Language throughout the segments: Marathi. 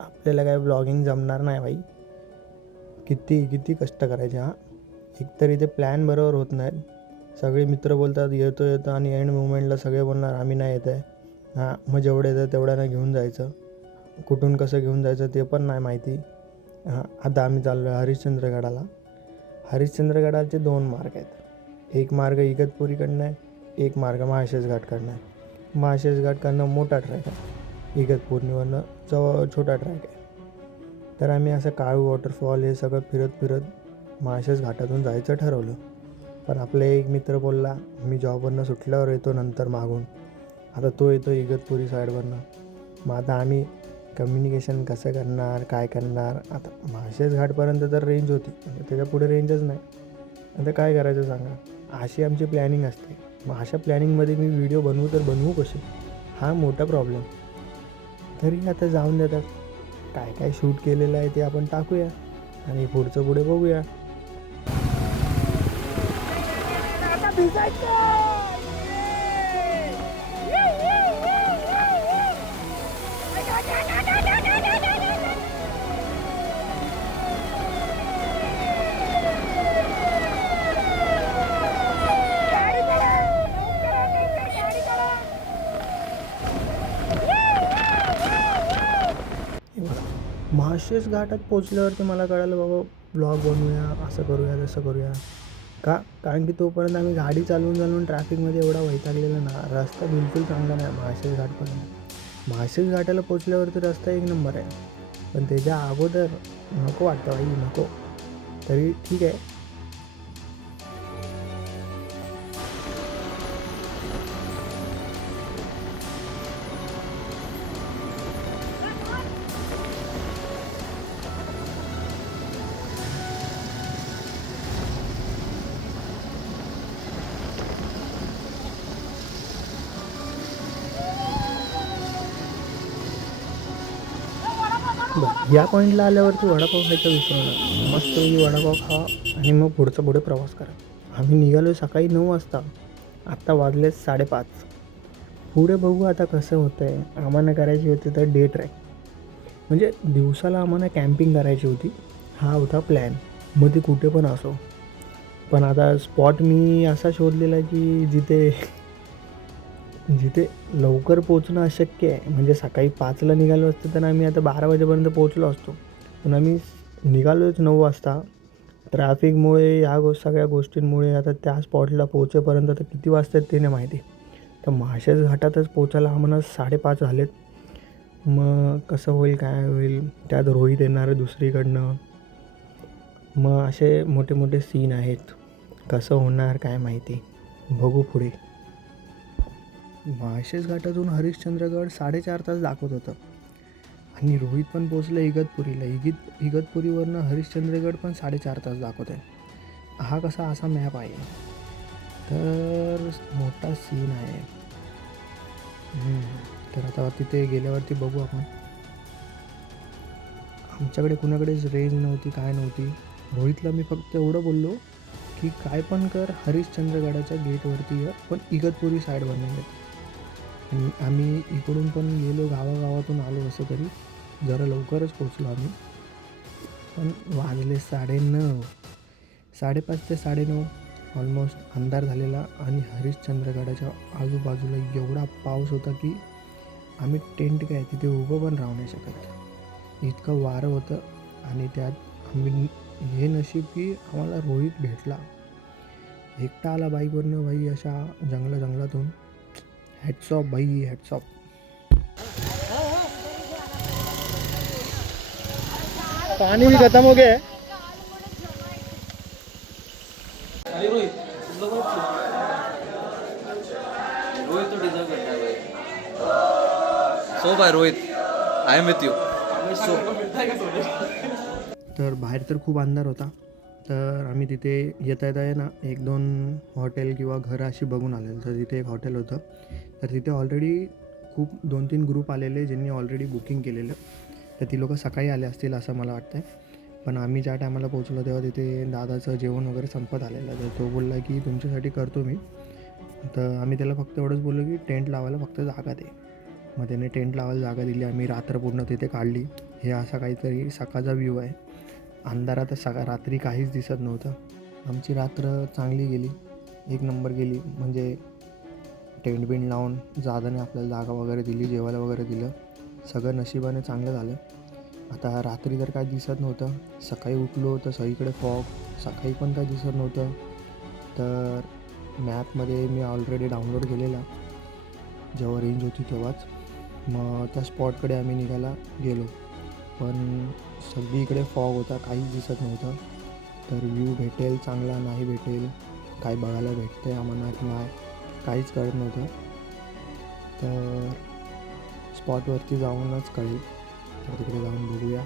आपल्याला काय ब्लॉगिंग जमणार नाही भाई. किती किती कष्ट करायचे. एकतर इथे प्लॅन बरोबर होत नाहीत. सगळे मित्र बोलतात येतो येतो आणि एंड मुमेंटला सगळे बोलणार आम्ही नाही येत आहे. मग जेवढं येतं तेवढ्यानं घेऊन जायचं. कुठून कसं घेऊन जायचं ते पण नाही माहिती. आता आम्ही चाललो आहे हरिश्चंद्रगडाला. हरिश्चंद्रगडाचे 2 मार्ग आहेत. एक मार्ग इगतपुरीकडनं आहे, एक मार्ग महाशेष घाटकडनं आहे. महाशेष घाटकडनं मोठा ट्रॅक आहे, इगतपुरीवरनं छोटा ट्रॅक आहे. तर आम्ही असं काळू वॉटरफॉल हे सगळं फिरत फिरत महाशेष घाटातून जायचं ठरवलं. पण आपला एक मित्र बोलला मी जॉबवरनं सुटल्यावर येतो नंतर मागून. आता तो येतो इगतपुरी साईडवरनं. मग आता आम्ही कम्युनिकेशन कसं करणार, काय करणार. आता महाशेष घाटपर्यंत तर रेंज होती, त्याच्या पुढे रेंजच नाही. आता काय करायचं सांगा. अशी आमची प्लॅनिंग असते. मग अशा प्लॅनिंगमध्ये मी व्हिडिओ बनवू तर बनवू कसे, हा मोठा प्रॉब्लेम. तरी आता जाऊन देतात. काय काय शूट केलेलं आहे ते आपण टाकूया आणि पुढचं पुढे बघूया. महाशेष घाटात पोचल्यावरती मला कळालं बाबा ब्लॉग बनवूया, असं करूया तसं करूया. कारण की तोपर्यंत आम्ही गाडी चालवून ट्रॅफिकमध्ये एवढा वैतागलेला ना. रस्ता बिलकुल चांगला नाही महाशेष घाटपर्यंत. महाशेष घाटाला पोचल्यावरती रस्ता एक नंबर आहे, पण त्याच्या अगोदर नको वाटतं भाई, नको. तरी ठीक आहे. या पॉईंटला आल्यावरती वडापाव खायचा विसरू नका. मस्तपैकी वडापाव खा आणि मग पुढे प्रवास करा. आम्ही निघालो सकाळी 9 वाजता. आत्ता वाजले 5:30. पुढे बघू आता कसं होतं आहे. आम्हाला करायची होती तर डे ट्रॅक, म्हणजे दिवसाला आम्हाला कॅम्पिंग करायची होती. हा होता प्लॅन. मग ते कुठे पण असो. पण आता स्पॉट मी असा शोधलेला की जिथे लवकर पोचणं अशक्य आहे. म्हणजे सकाळी 5ला निघालो असतं तर आम्ही आता 12 वाजेपर्यंत पोचलो असतो. पण आम्ही निघालोच 9 वाजता. ट्रॅफिकमुळे सगळ्या गोष्टींमुळे आता त्या स्पॉटला पोचेपर्यंत तर किती वाजतात ते नाही माहिती. तर महाशेष घाटातच पोचायला आम्हाला 5:30 झालेत. मग कसं होईल काय होईल. त्यात रोहित येणार दुसरीकडनं. मग असे मोठे मोठे सीन आहेत. कसं होणार काय माहिती, बघू पुढे. महाशेष घाटातून हरिश्चंद्रगड 4.5 तास दाखवत होतं. आणि रोहित पण पोचलं इगतपुरीला. इगतपुरीवरनं हरिश्चंद्रगड पण 4.5 तास दाखवत आहे. हा कसा असा मॅप आहे. तर मोठा सीन आहे. तर आता तिथे गेल्यावरती बघू आपण. आमच्याकडे कुणाकडेच रेंज नव्हती, काय नव्हती. रोहितला मी फक्त एवढं बोललो की काय पण कर हरिश्चंद्रगडाच्या गेटवरती ये, पण इगतपुरी साईडवरनं येत. आणि आम्ही इकडून पण गेलो, गावागावातून आलो. असं तरी जरा लवकरच पोचलो आम्ही. पण वाजले 9:30. 5:30 ते 9:30 ऑलमोस्ट अंधार झालेला. आणि हरिश्चंद्रगडाच्या आजूबाजूला एवढा पाऊस होता की आम्ही टेंट काय तिथे उभं पण राहू नाही शकत. इतकं वारं होतं. आणि त्यात आम्ही हे नशीब की आम्हाला रोहित भेटला. एकटा आला बाईकवरनं भाई, अशा जंगलातून. हॅट्स ऑफ भाई, हॅट्स ऑफ. पानी भी खत्म हो गया है. So bye Rohit, I am with you. तर बाहेर तर खूप अंधार होता. तर आम्ही तिथे येता आहे ना 1-2 हॉटेल किंवा घरं अशी बघून आलेलं. तर तिथे एक हॉटेल होतं. तर तिथे ऑलरेडी खूप 2-3 ग्रुप आलेले ज्यांनी ऑलरेडी बुकिंग केलेलं. तर ती लोकं सकाळी आले असतील असं मला वाटतं आहे. पण आम्ही ज्या टायमाला पोचलो तेव्हा तिथे दादाचं जेवण वगैरे संपत आलेलं. तर तो बोलला की तुमच्यासाठी करतो मी. तर आम्ही त्याला फक्त एवढंच बोललो की टेंट लावायला फक्त जागा दे. मग त्याने टेंट लावायला जागा दिली. आम्ही रात्र पूर्ण तिथे काढली. हे असा काहीतरी सकाळचा व्ह्यू आहे. अंधारात रात्री काहीच दिसत नव्हतं. आमची रात्र चांगली गेली, एक नंबर गेली. म्हणजे टेंट बिंट लावून दादाने आपल्याला जागा वगैरे दिली, जेवायला वगैरे दिलं. सगळं नशिबाने चांगलं झालं. आता रात्री तर काय दिसत नव्हतं. सकाळी उठलो तर सगळीकडे फॉग. सकाळी पण काय दिसत नव्हतं. तर मॅपमध्ये मी ऑलरेडी डाउनलोड केलेला जेव्हा रेंज होती तेव्हाच. मग त्या स्पॉटकडे आम्ही निघायला गेलो, पण सगळीकडे फॉग होता, काहीच दिसत नव्हतं. तर व्ह्यू भेटेल चांगला, नाही भेटेल, काय बघायला भेटतं आहे आम्हाला की नाही, काहीच कळत नव्हतं. तर स्पॉटवरती जाऊनच कळेल. तर तिकडे जाऊन बघूया.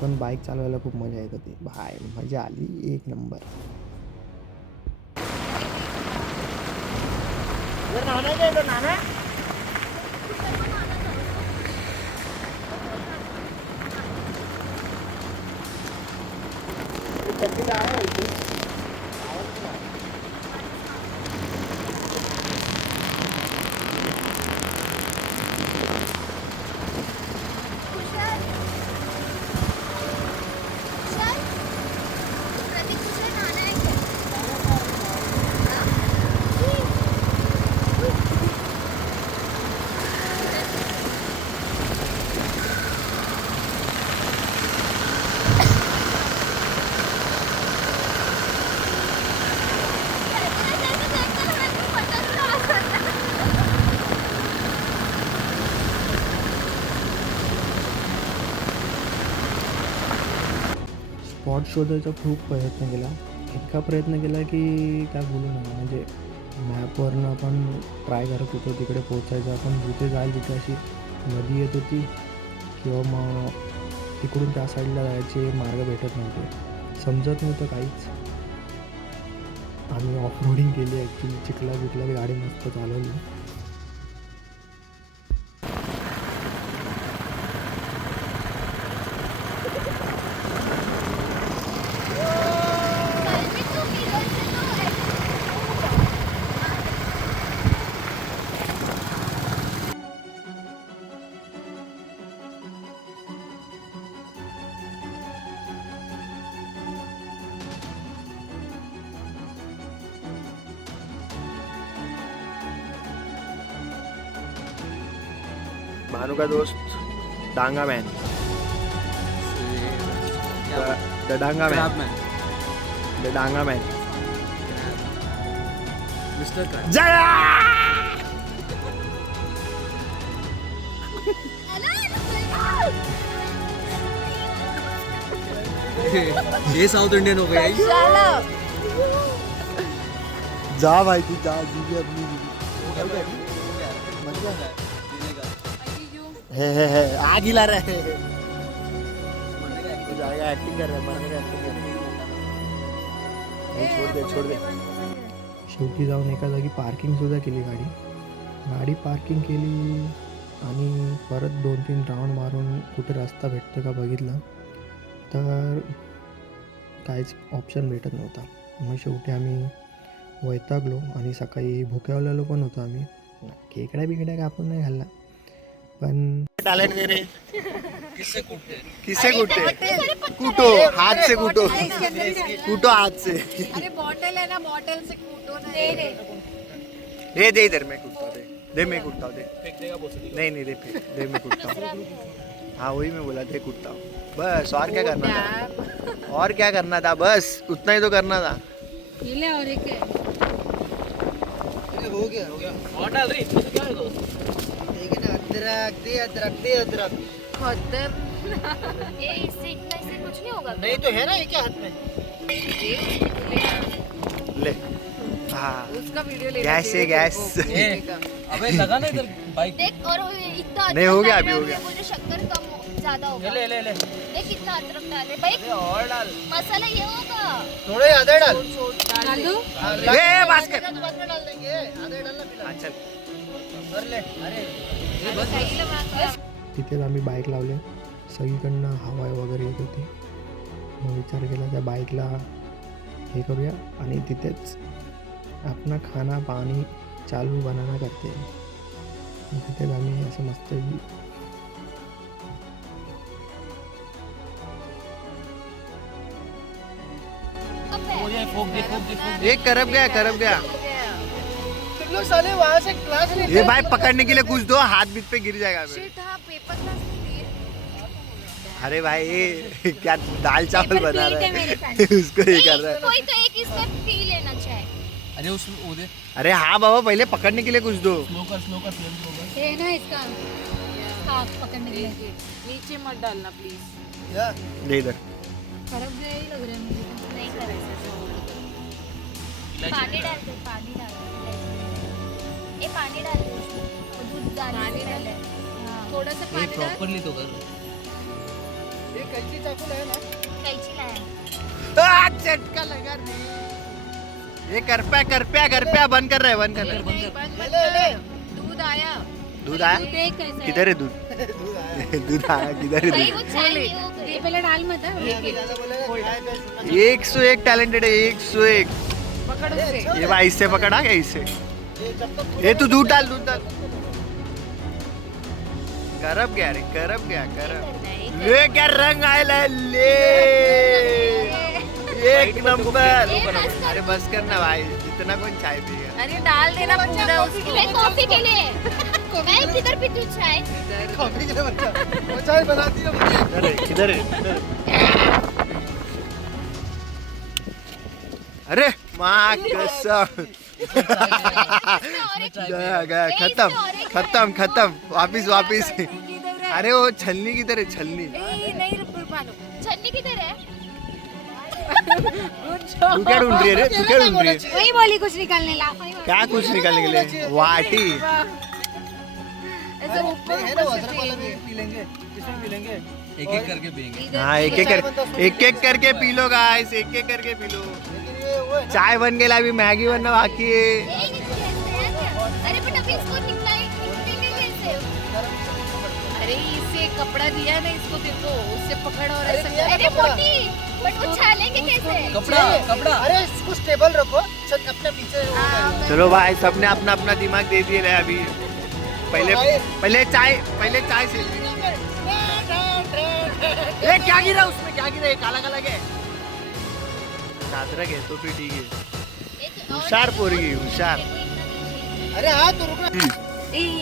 पण बाईक चालवायला खूप मजा येत होती. बाय मजा आली एक नंबर. स्पॉट शोधायचा खूप प्रयत्न केला. इतका प्रयत्न केला की काय बोलू नका. म्हणजे मॅपवरनं आपण ट्राय करत होतो तिकडे पोचायचं. आपण जिथे जाईल तिथे अशी नदी येत होती किंवा मग तिकडून त्या साईडला जायचे मार्ग भेटत नव्हते. समजत नव्हतं काहीच. आम्ही ऑफ रोडिंग केली ॲक्च्युली. चिखलात गाडी मस्त चालवली. भानु का दोस्त डांगा मैन, द डांगा मैन, द डांगा मैन, मिस्टर क्रैब. जया. ये साउथ इंडियन हो गया. जा भाई तू जा, जीवी अपनी है आग हिला रहा है. तू जाएगा, एक्टिंग कर रहा है, मरने का एक्टिंग कर रहा है. छोड़ दे. शेवटी जाऊन एका जागी पार्किंग सुद्धा केली. गाडी पार्किंग केली आणि परत 2-3 राऊंड मारून कुठे रस्ता भेटतो का बघितला, तर काहीच ऑप्शन भेटत नव्हता. मग शेवटी आम्ही वैतागलो आणि सकाळी भुक्यावलेलो पण होतो आम्ही. खेकड्या का आपण नाही खाल्ला, पण टॅलेंट दे रे. किससे कूटो हाथ से कूटो हाथ से. अरे बॉटल है ना, बॉटल से कूटो ना. दे इधर मैं कूटता हूँ. दे मैं कूटता हूँ. दे नहीं दे मैं कूटता हूँ. हाँ वही मैं बोला, दे कूटता हूँ. बस और क्या करना था, बस उतना ही तो करना था. ये ले और एक हो गया और डाल रही क्या है दोस्त. खतर. ये इससे कुछ नहीं होगा. नहीं तो है ना ये क्या हाथ में. ले हाँ उसका वीडियो ले. गैस अबे लगा ना इधर बाइक. देख और इतना नहीं, हो गया, अभी हो गया. मुझे शक्कर कम ज्यादा होगा. ले देख कितना अदरक डाले भाई. और डाल. मसाला ये होगा. थोड़े ज्यादा डाल. डाल दो. बास्केट बाद में डाल देंगे. आधे डालना फिलहाल. चल. कर ले. अरे तिथेच आम्ही बाईक लावले. सगळीकडनं हवा वगैरे येत होती. मग विचार केला त्या बाईकला हे करूया आणि तिथेच अपना खाना पाणी चालू बनाना करते. तिथेच आम्ही असं मस्त ये करब गया तुम लोग साले वहाँ से क्लास नहीं ये भाई पकड़ने के लिए कुछ दो, हाथ बीत पे गिर जाएगा फिर। हाँ पेपर क्लास नहीं दिए अरे भाई ये क्या दाल चावल बना रहा है उसको ये कर रहा है। कोई तो एक इसमें पी लेना चाहे। अरे उसमें वो दे अरे हाँ बाबा पहले पकड़ने के लिए कुछ दो। ये ना इसका हाँ पकड़ने के लिए नीचे मत डालना प्लीज। दे इधर। खराब गया ही लग रहा है मुझे तो। नहीं करेगा। पानी डाल दे, पानी डाल दे। ये पानी डाल दे इसमें। और दूध डालने से पहले। हाँ। थोड़ा सा ये पानी डाल। प्रॉपरली तो कर ये कैंची चाकू है ना। कैंची लाया। झटका लगा रे। ये कर पे बंद कर रहा है बंद कर रहा है। नहीं बंद मत कर। दूध आया। दूध आया देख कैसे किधर है दूध? दूध आया किधर है भाई दूध? वो चाय नहीं हो ये गई। पहले डाल मत हाँ। 101 टैलेंटेड है 101। पकड़ उसे। ये भाई इससे पकड़ा क्या इससे? ये तू दूध डाल करब गया रे करब ये क्या रंग आया ले एक नंबर। अरे बस करना भाई जितना कौन चाय पिएगा। अरे डाल देना पूरा उसको। मैं कॉफी के लिए। मैं किधर पीती हूँ चाय? कॉफी के लिए बच्चा वो चाय बनाती है। किधर है? अरे माँ कसम गया खत्म वापिस। अरे वो छलनी किधर है छलनी? नहीं पालो। छन्नी किधर है? तू क्या ढूंढ रही है रे? तू क्या ढूंढ रही है? वही बोली कुछ निकालने ला। क्या कुछ निकालने के लिए? वाटी ऐसे ऊपर एक एक करके पियेंगे। हाँ एक एक करके पी लो गाइस एक एक करके पी लो। चाय बन गया अभी मैगी बनना बाकी है। अरे बट अभी इसको निकलेंगे कैसे? अरे इसे कपड़ा दिया ना इसको देखो उससे पकड़ और ऐसा अरे मोटी बट वो छालेंगे कैसे? कपड़ा अरे इसको स्टेबल रखो अपने पीछे। चलो भाई सबने अपना अपना दिमाग दे दिया है अभी। पहले चाय से ये क्या गिरा उसमें? क्या गिरा? ये काला है चादरक है तो फिर ठीक है। होशियार पोरगी होशियार। अरे हाँ तो रुकना। ये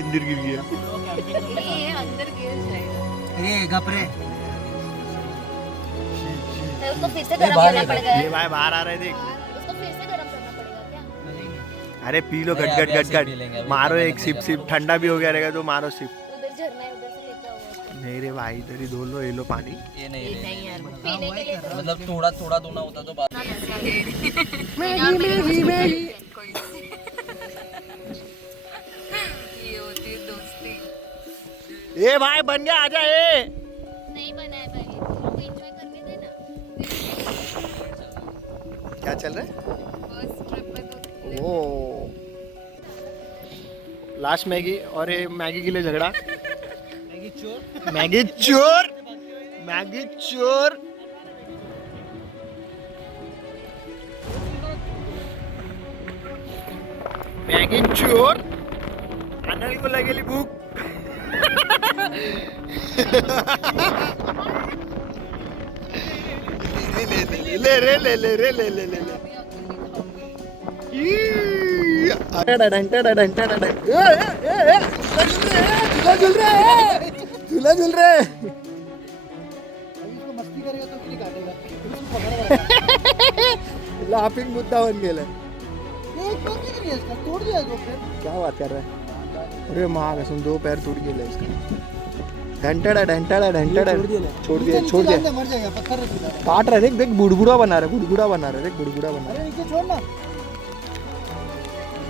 अंदर गिर गया। ये अंदर गिर जाएगा। ये घपरे उसको फिर से गरम करना पड़ेगा। ये भाई बाहर आ रहे देख। उसको फिर से गरम करना पड़ेगा क्या? अरे पी लो गट मारो एक सिप ठंडा भी हो गया रहेगा तो मारो सिप। उधर झरना है उधर से लेके आओ उसको। नहीं रे भाई इधर ही धो लो ये लो पानी। ये नहीं यार पीने के लिए तो मतलब थोड़ा धोना होता तो बात। ये होती है दोस्ती। ए भाई बन गया आजा ए। नहीं बना है भाई तुमको एंजॉय करने देना। क्या चल रहा है? फर्स्ट ट्रिप पे तो ओ लास्ट मैगी और ये मैगी के लिए झगड़ा। मैगी चोर मैगी चोर अनल को लगेली भूक। ले झूला झूल रहे। मस्ती करेगा तो नहीं काटेगा। उसको पकड़ेगा। लाफिंग मुद्दा बन गेला। तोड़ दिया इसको फिर। क्या बात कर रहा है? अरे माँ कसम 2 पैर टूट गए इसका। ढंटड़ा छोड़ दिया मर जाएगा पत्थर रख दिया। काट रहा है देख बुड़बुड़ा बना रहा है देख बुड़बुड़ा बना रहा है। अरे नीचे छोड़ना।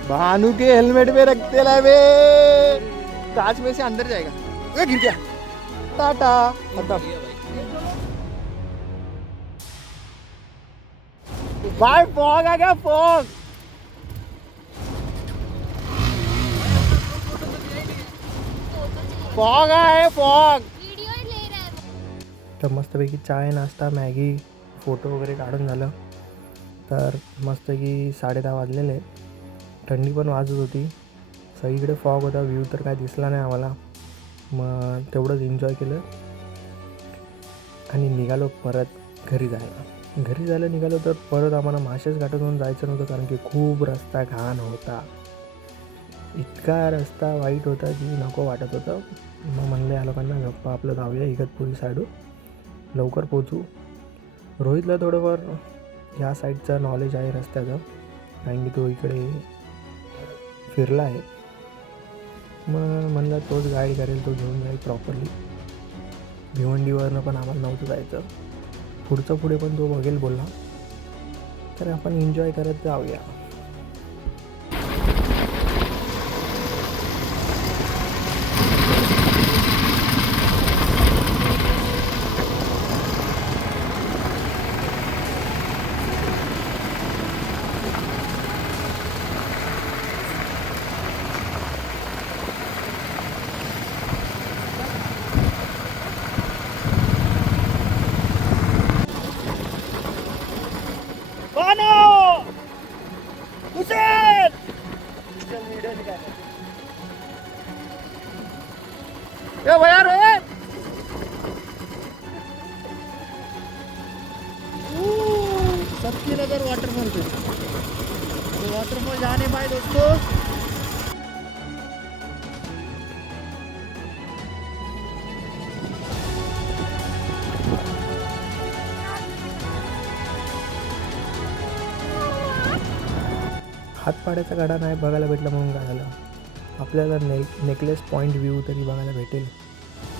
भानु के हेलमेट में रखते लावे कांच में से अंदर जाएगा। ए गिर गया टाटा खत्म। भाई फॉग आ गया फॉग। फॉग आहे फॉग। वीडियो ही ले रहा है वो। तर मस्तपैकी चाय नाश्ता मॅगी फोटो वगैरे काढून झालं. तर मस्तपैकी 10:30 वाजलेले. थंडी पण वाजत होती, सगळीकडे फॉग होता, व्ह्यू तर काय दिसला नाही आम्हाला. मग तेवढंच एन्जॉय केलं आणि निघालो परत घरी जायला निघालो. तर परत आम्हाला माशाच घाटातून जायचं नव्हतं, कारण की खूप रस्ता घाण होता. इतका रस्ता वाईट होता की नको वाटत होतं. मग म्हणलं या लोकांना गप्पा आपलं जाऊया इगतपुरी साईडू, लवकर पोचू. रोहितला थोडंफार ह्या साईडचं नॉलेज आहे रस्त्याचं, कारण की तो इकडे फिरला आहे. मग म्हणलं तोच गाईड करेल, तो घेऊन जाईल प्रॉपरली. भिवंडीवरनं पण आम्हाला नव्हतं जायचं, पुढचं पुढे पण तो बघेल बोलला. तर आपण एन्जॉय करत जाऊया. शक्तिनगर वाटरफॉल पे वाटरफॉल जाने पाए दोस्तों. हातपाड्याचा गाडा नाही बघायला भेटला म्हणून काय झालं, आपल्याला नेकलेस पॉईंट व्ह्यू तरी बघायला भेटेल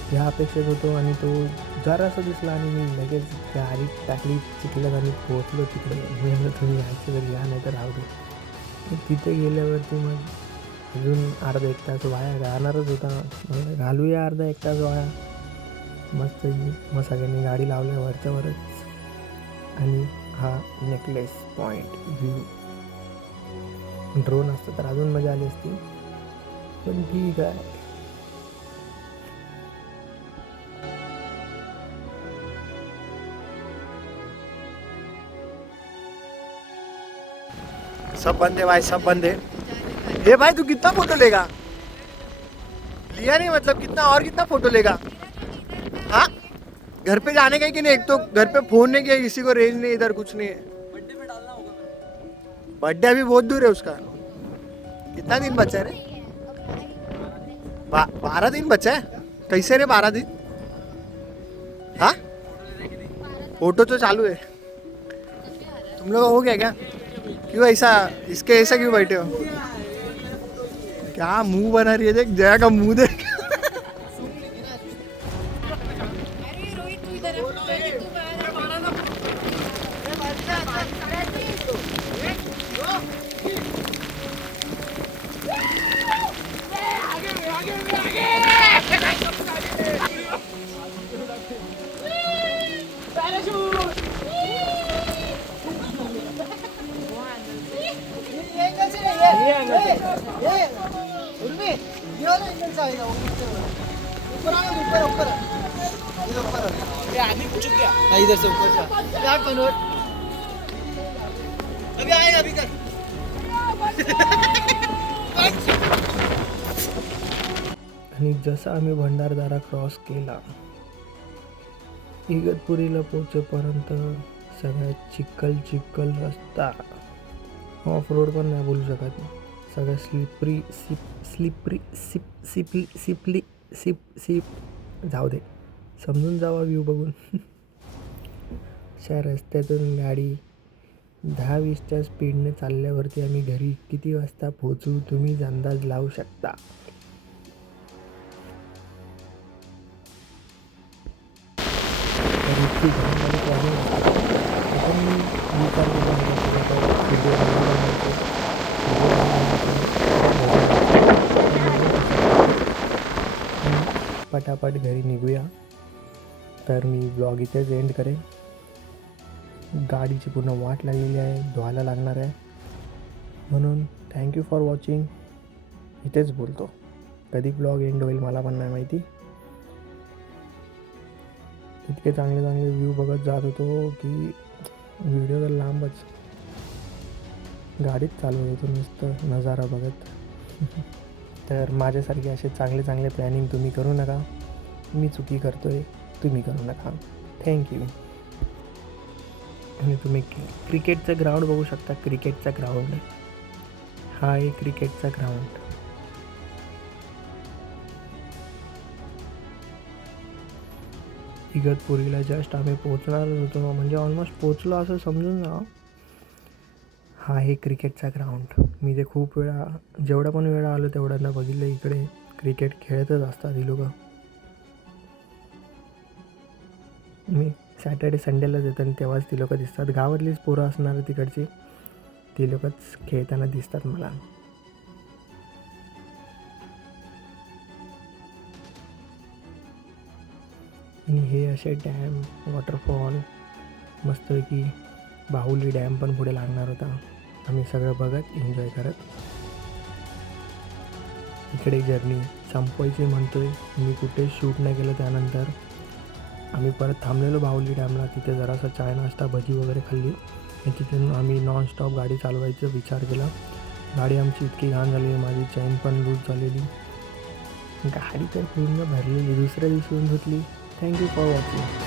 ह्या अपेक्षेत होतो. आणि तो जरासा दिसला आणि मी लगेच गाडी टाकली चिखल्यात आणि पोहोचलो तिकडे. मी म्हणलं तुम्ही यायचं तर या, नाही तर राहू दे. तिथे गेल्यावरती मग अजून अर्धा एक तास वाया घालणारच होता. म्हणलं घालूया अर्धा एक तास वाया. मस्त मग सगळ्यांनी गाडी लावल्या वरच्यावरच. आणि हा नेकलेस पॉईंट व्ह्यू. ड्रोन असतं तर अजून मजा आली असती, पण ठीक आहे. सब बंद है भाई, सब बंद है. ए भाई तू कितना फोटो लेगा? लिया नहीं मतलब कितना फोटो लेगा? हाँ घर पे जाने का ही कि नहीं? एक तो घर पे फोन नहीं किया किसी को, रेंज नहीं, इधर कुछ नहीं है. बर्थडे अभी बहुत दूर है उसका. कितना दिन बचा है रे? 12 दिन बचा है. कैसे रे 12 दिन? हाँ फोटो तो चालू है. तुम लोग हो गया क्या? क्यों ऐसा इसके ऐसा क्यों बैठे हो? क्या मुंह बना रही है, देख जया का मुंह देख. इधर से ऊपर अभी आएगा अभी कर. आणि जसं आम्ही भंडारदारा क्रॉस केला, इगतपुरीला पोचेपर्यंत सगळ्यात चिखल रस्ता. ऑफ रोड पण नाही बोलू शकत, सगळ्या स्लिपरी जाऊ दे, समजून जावा व्ह्यू बघून. अशा रस्त्यातून गाडी 10-20च्या स्पीडने चालल्यावरती आम्ही घरी किती वाजता पोहोचू तुम्हीच अंदाज लावू शकता. पटापट घरी निघूया. तर मी ब्लॉग इथेच एंड करेन. गाडीची पूर्ण वाट लागलेली आहे, धुवायला लागणार आहे, म्हणून थँक्यू फॉर वॉचिंग. इथेच बोलतो. कधी ब्लॉग एंड होईल मला पण नाही माहिती. इतके चांगले व्ह्यू बघत जात होतो की व्हिडिओ तर लांबच. गाडीत चालवत होतो नुसतं नजारा बघत. तर माझ्यासारखे असे चांगले चांगले प्लॅनिंग तुम्ही करू नका. मी चुकी करतो आहे, तुम्ही करू नका. थँक्यू. आणि तुम्ही क्रिकेटचं ग्राउंड बघू शकता. क्रिकेटचा ग्राउंड हा आहे क्रिकेटचा ग्राउंड. इगतपुरीला जस्ट आम्ही पोचणारच होतो, म्हणजे ऑलमोस्ट पोचलो असं समजून जा. हा आहे क्रिकेटचा ग्राउंड. मी ते खूप वेळा, जेवढा पण वेळा आलो तेवढ्यांदा बघितलं. इकडे क्रिकेट खेळतच असतात ही लोकं. मी सॅटर्डे संडेलाच येतं आणि तेव्हाच ती लोकं दिसतात. गावातलीच पोरं असणार तिकडची, ती लोकच खेळताना दिसतात मला. आणि हे असे डॅम, वॉटरफॉल, मस्तपैकी बाहुली डॅम पण पुढे लागणार होता. आम्ही सगळं बघत एन्जॉय करत इकडे जर्नी संपवायची म्हणतोय. मी कुठे शूट नाही केलं. त्यानंतर आम्ही परत थांबलेलो बाहुली डॅमला. तिथे जरासा चाय नाश्ता, भजी वगैरे खाल्ली आणि तिथून आम्ही नॉनस्टॉप गाडी चालवायचा विचार केला. गाडी आमची इतकी घाण झालेली, माझी चैन पण लूज झालेली, गाडी तर पूर्ण भरलेली. दुसऱ्या दिवशी धुतली. Thank you for watching.